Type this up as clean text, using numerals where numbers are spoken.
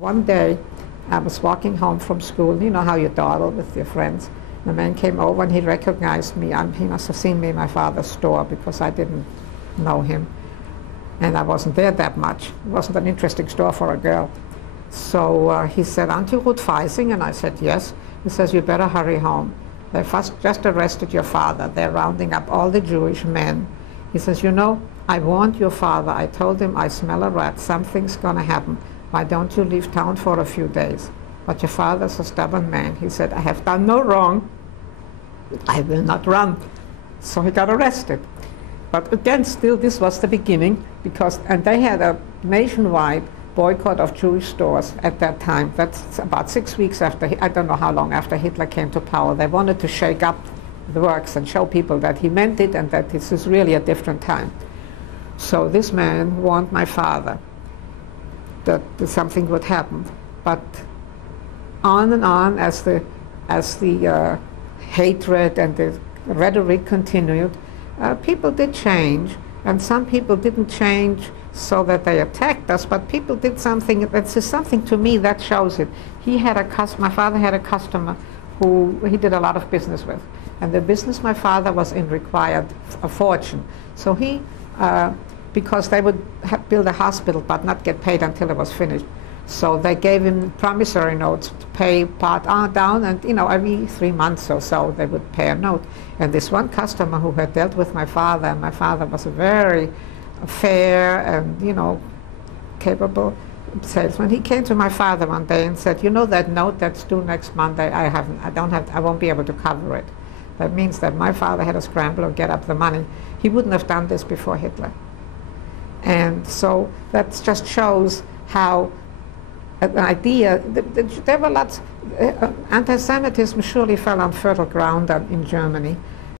One day, I was walking home from school. You know how you dawdle with your friends. The man came over and he recognized me. He must have seen me in my father's store because I didn't know him. And I wasn't there that much. It wasn't an interesting store for a girl. So he said, "Aren't you Ruth Falek?" And I said, "Yes." He says, "You better hurry home. They just arrested your father. They're rounding up all the Jewish men." He says, "You know, I warned your father. I told him I smell a rat. Something's going to happen. Why don't you leave town for a few days?" But your father's a stubborn man. He said, "I have done no wrong. I will not run." So he got arrested. But again, still, this was the beginning, and they had a nationwide boycott of Jewish stores at that time. That's about 6 weeks after, I don't know how long after Hitler came to power. They wanted to shake up the works and show people that he meant it and that this is really a different time. So this man warned my father that something would happen. But on and on, as the hatred and the rhetoric continued, people did change, and some people didn't change so that they attacked us, but people did something. That's something to me that shows it. My father had a customer who he did a lot of business with, and the business my father was in required a fortune. So he, because they would build a hospital but not get paid until it was finished. So they gave him promissory notes to pay part down, and every 3 months or so they would pay a note. And this one customer who had dealt with my father, and my father was a very fair and capable salesman. He came to my father one day and said, "You know that note that's due next Monday? I won't be able to cover it." That means that my father had to scramble and get up the money. He wouldn't have done this before Hitler. And so that just shows how an idea, there were lots, anti-Semitism surely fell on fertile ground in Germany.